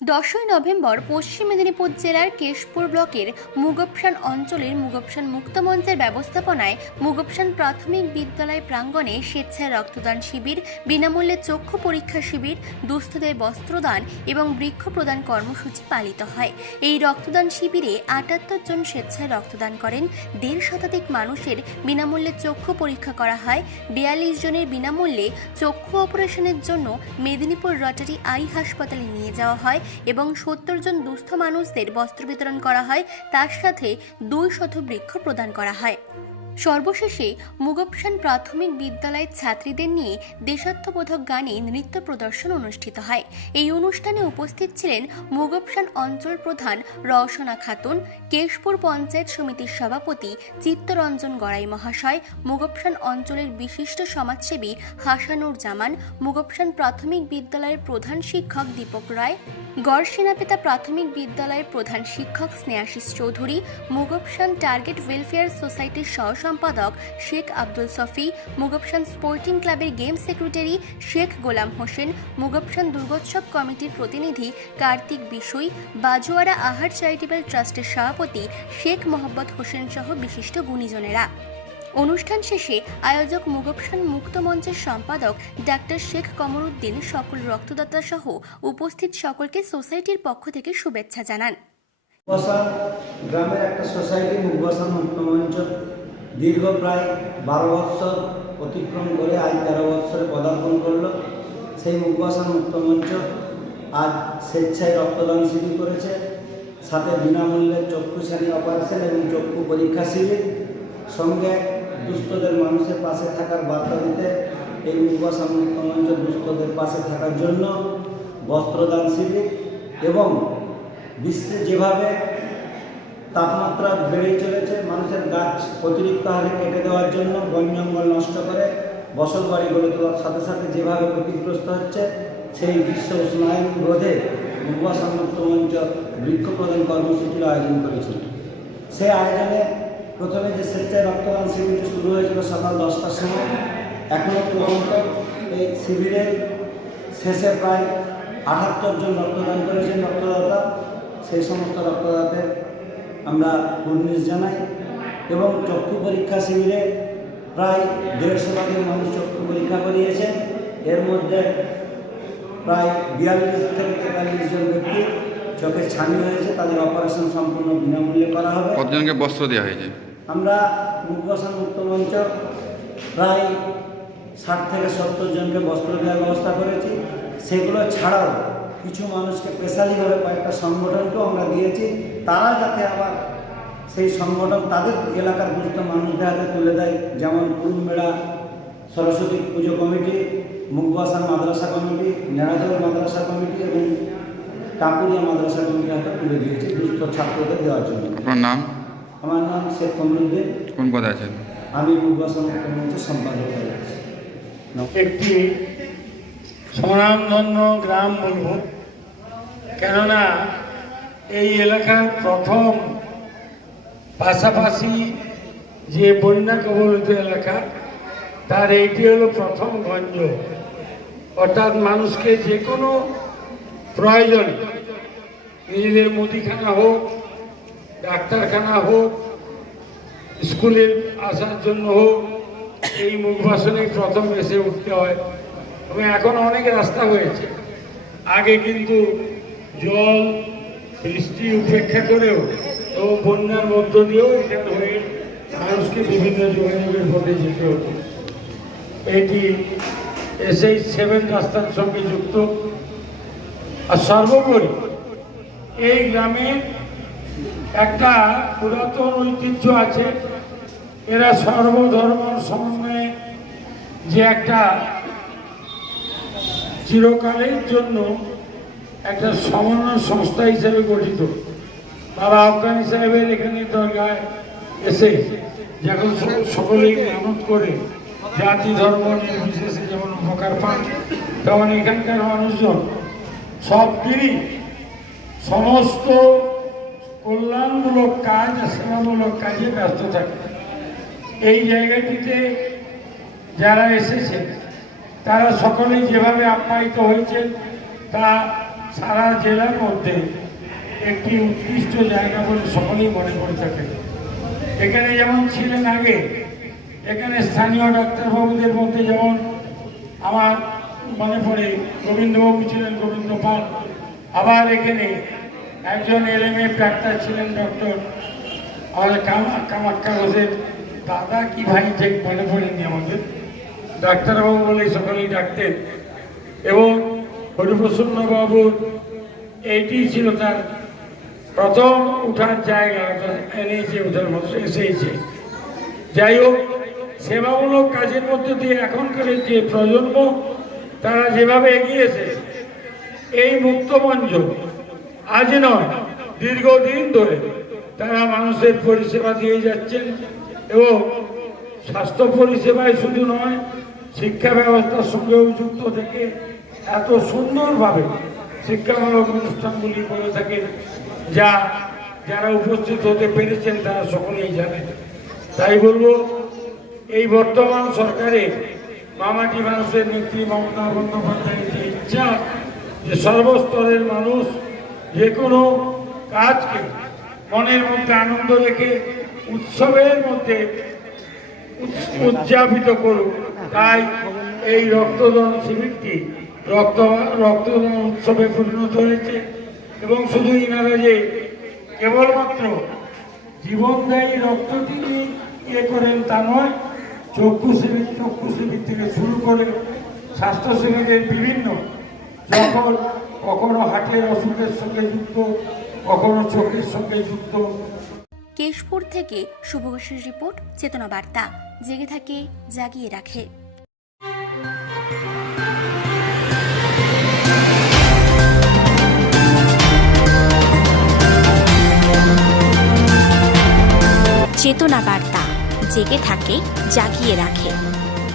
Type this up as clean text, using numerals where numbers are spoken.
10ই November পশ্চিম মেদিনীপুর জেলার কেশপুর ব্লকের মুগপসান অঞ্চলের মুগপসান মুক্ত মঞ্চের ব্যবস্থাপনায় মুগপসান প্রাথমিক বিদ্যালয় প্রাঙ্গণে স্বেচ্ছায় রক্তদান শিবির, বিনামূল্যে চক্ষু পরীক্ষা শিবির, দুস্থদের বস্ত্রদান এবং বৃক্ষ প্রদান কর্মসূচি পালিত হয়। এই রক্তদান শিবিরে 78 জন স্বেচ্ছায় রক্তদান করেন। 1.5 শতাধিক মানুষের বিনামূল্যে চক্ষু পরীক্ষা করা হয়। 42 জনের বিনামূল্যে চক্ষু অপারেশনের জন্য মেদিনীপুর রটারি আই হাসপাতালে নিয়ে যাওয়া হয় এবং 70 জন দুস্থ মানুষদের বস্ত্র বিতরণ করা হয়। তার সাথে 200 বৃক্ষ প্রদান করা হয়। সর্বশেষে মুগপসান প্রাথমিক বিদ্যালয়ের ছাত্রীদের নিয়ে দেশাত্মবোধক গানে নৃত্য প্রদর্শন অনুষ্ঠিত হয়। এই অনুষ্ঠানে উপস্থিত ছিলেন মুগপসান অঞ্চল প্রধান রওশনা খাতুন, কেশপুর পঞ্চায়েত সমিতির সভাপতি চিত্তরঞ্জন গড়াই মহাশয়, মুগপসান অঞ্চলের বিশিষ্ট সমাজসেবী হাসানুর জামান, মুগপসান প্রাথমিক বিদ্যালয়ের প্রধান শিক্ষক দীপক রায়, গড়সেনাপেতা প্রাথমিক বিদ্যালয়ের প্রধান শিক্ষক স্নেহাশিস চৌধুরী, মুগপসান টার্গেট ওয়েলফেয়ার সোসাইটির সম্পাদক শেখ আব্দুল সফি, মুগপসান স্পোর্টিং ক্লাবের গেম সেক্রেটারি শেখ গোলাম হোসেন, মুগপসান দুর্গোৎসব কমিটির প্রতিনিধি কার্তিক বিশুই, বাজুয়ারা আহার চ্যারিটেবল ট্রাস্টের সভাপতি শেখ মোহাম্মদ হোসেন সহ বিশিষ্ট গুণীজনেরা। অনুষ্ঠান শেষে আয়োজক মুগপসান মুক্ত মঞ্চের সম্পাদক ডাক্তার শেখ কমরুদ্দিন সকল রক্তদাতা সহ উপস্থিত সকলকে সোসাইটির পক্ষ থেকে শুভেচ্ছা জানান। গ্রামের একটা সোসাইটি মুগপসান মুক্ত মঞ্চ দীর্ঘ প্রায় 12 বৎসর অতিক্রম করে আজ 13 বৎসরে পদার্পণ করল। সেই মুগপসান মুক্ত মঞ্চ আজ স্বেচ্ছায় রক্তদান শিবির করেছে, সাথে বিনামূল্যে চক্ষুসানি অপারেশন এবং চক্ষু পরীক্ষা শিবির, সঙ্গে দুস্থদের মানুষের পাশে থাকার বার্তা দিতে এই মুগপসান মুক্ত মঞ্চ দুস্থদের পাশে থাকার জন্য বস্ত্রদান শিবির এবং বিশ্বে যেভাবে তাপমাত্রা বেড়েই চলেছে, মানুষের গাছ অতিরিক্ত হারে কেটে দেওয়ার জন্য বন জঙ্গল নষ্ট করে বসত বাড়ি গড়ে তোলার সাথে সাথে যেভাবে ক্ষতিগ্রস্ত হচ্ছে, সেই বিশ্ব উষ্ণায়ন রোধে মুগপসান মুক্ত মঞ্চ বৃক্ষ প্রদান কর্মসূচির আয়োজন করেছিল। সেই আয়োজনে প্রথমে যে স্বেচ্ছায় রক্তদান শিবিরটি শুরু হয়েছিল সকাল 10টার সময়, এখনও পর্যন্ত এই শিবিরের শেষে প্রায় 78 জন রক্তদান করেছেন রক্তদাতা। সেই সমস্ত রক্তদাতাদের আমরা কুর্নিশ জানাই এবং চক্ষু পরীক্ষা শিবিরে প্রায় 150 শতাধিক মানুষ চক্ষু পরীক্ষা করিয়েছে। এর মধ্যে প্রায় 42 থেকে 43 জন ব্যক্তি চোখে ছানি হয়েছে, তাদের অপারেশন সম্পূর্ণ বিনামূল্যে করা হবে। কতজনকে বস্ত্র দেওয়া হয়েছে? আমরা মুগপসান মুক্ত মঞ্চ প্রায় 60 থেকে 70 জনকে বস্ত্র দেওয়ার ব্যবস্থা করেছি। সেগুলো ছাড়াও কিছু মানুষকে স্পেশালিভাবে কয়েকটা সংগঠনকেও আমরা দিয়েছি, তারা যাতে আবার সেই সংগঠন তাদের এলাকার দুস্থ মানুষদের হাতে তুলে দেয়। যেমন কুলমেড়া সরস্বতী পুজো কমিটি, মুগপসান মাদ্রাসা কমিটি, নেড়াজল মাদ্রাসা কমিটি এবং টাপুরিয়া মাদ্রাসা কমিটির হাতে তুলে দিয়েছি দুস্থ ছাত্রদের দেওয়ার জন্য। আপনার নাম? আমার নাম শেখ কমরুদ্দিন। কোন পদে আছেন? আমি মুগপসান মুক্ত মঞ্চের সম্পাদক আছি। একটি স্বনামধন্য গ্রাম বলব, কেননা এই এলাকার প্রথম পাশাপাশি যে বন্যা কবলিত এলাকা, তার এইটি হলো প্রথম গঞ্জ। অর্থাৎ মানুষকে যে কোনো প্রয়োজন, নিজেদের মুদিখানা হোক, ডাক্তারখানা হোক, স্কুলে আসার জন্য হোক, এই মুগপসানে প্রথম এসে উঠতে হয়। এবং এখন অনেক রাস্তা হয়েছে, আগে কিন্তু জল বৃষ্টি উপেক্ষা করেও ও বন্যার মধ্য দিয়েও এখানে হয়ে মানুষকে বিভিন্ন যোগাযোগের পথে যেতে হতো। এটি SH7 রাস্তার সঙ্গে যুক্ত। আর সর্বোপরি এই গ্রামে একটা পুরাতন ঐতিহ্য আছে। এরা সর্বধর্ম সমন্বয়ে যে একটা চিরকালের জন্য একটা সমন্বয় সংস্থা হিসেবে গঠিত। বাবা আফগানি সাহেবের এখানে দরগায় এসে যখন সকলেই মানত করে জাতি ধর্ম নির্বিশেষে যেমন উপকার পান, তেমন এখানকার মানুষজন সব দিনই সমস্ত কল্যাণমূলক কাজ আর সেবামূলক কাজে ব্যস্ত থাকে। এই জায়গাটিতে যারা এসেছে তারা সকলেই যেভাবে আপ্যায়িত হয়েছে তা সারা জেলার মধ্যে একটি উৎকৃষ্ট জায়গা বলে সকলেই মনে করে থাকেন। এখানে যেমন ছিলেন আগে, এখানে স্থানীয় ডাক্তারবাবুদের মধ্যে যেমন আমার মনে পড়ে গোবিন্দবাবু ছিলেন, গোবিন্দ পাল। আবার এখানে একজন LMA ডাক্তার ছিলেন, ডক্টর আমাদের কামাখ্যা ঘোষের দাদা কি ভাই ঠিক মনে পড়েনি আমাদের, ডাক্তারবাবু বলে সকলেই ডাকতেন। এবং হরিপ্রসন্ন বাবুর এইটি ছিল তার প্রথম উঠার জায়গা, এনেছে ওঠার মতো এসেছে। যাই হোক, সেবামূলক কাজের মধ্যে দিয়ে এখনকার যে প্রজন্ম তারা যেভাবে এগিয়েছে, এই মুক্তমঞ্চ আজ নয় দীর্ঘদিন ধরে তারা মানুষের পরিষেবা দিয়ে যাচ্ছেন। এবং স্বাস্থ্য পরিষেবায় শুধু নয়, শিক্ষা ব্যবস্থার সঙ্গেও যুক্ত থেকে এত সুন্দরভাবে শিক্ষামূলক অনুষ্ঠানগুলি করে থাকেন, যা যারা উপস্থিত হতে পেরেছেন তারা সকলেই জানেন। তাই বলবো, এই বর্তমান সরকারের মামাটি মানুষের নেত্রী মমতা বন্দ্যোপাধ্যায়ের যে ইচ্ছা যে সর্বস্তরের মানুষ যে কোনো কাজকে মনের মধ্যে আনন্দ রেখে উৎসবের মধ্যে উদযাপিত করুক, তাই এই রক্তদান শিবিরটি রক্তদান উৎসবে পরিণত হয়েছে। এবং শুধু ইনারা যে কেবলমাত্র জীবনদায়ী রক্ত তিনি করেন তা নয়, চক্ষু শিবির থেকে শুরু করে স্বাস্থ্যসেবীদের বিভিন্ন, যখন কখনো হার্টের অসুখের সঙ্গে যুক্ত, কখনো চোখের সঙ্গে যুক্ত। কেশপুর থেকে শুভ ঘোষের রিপোর্ট, চেতনা বার্তা, জেগে থাকে, জাগিয়ে রাখে। চেতনা বার্তা, জেগে থাকে, জাগিয়ে রাখে।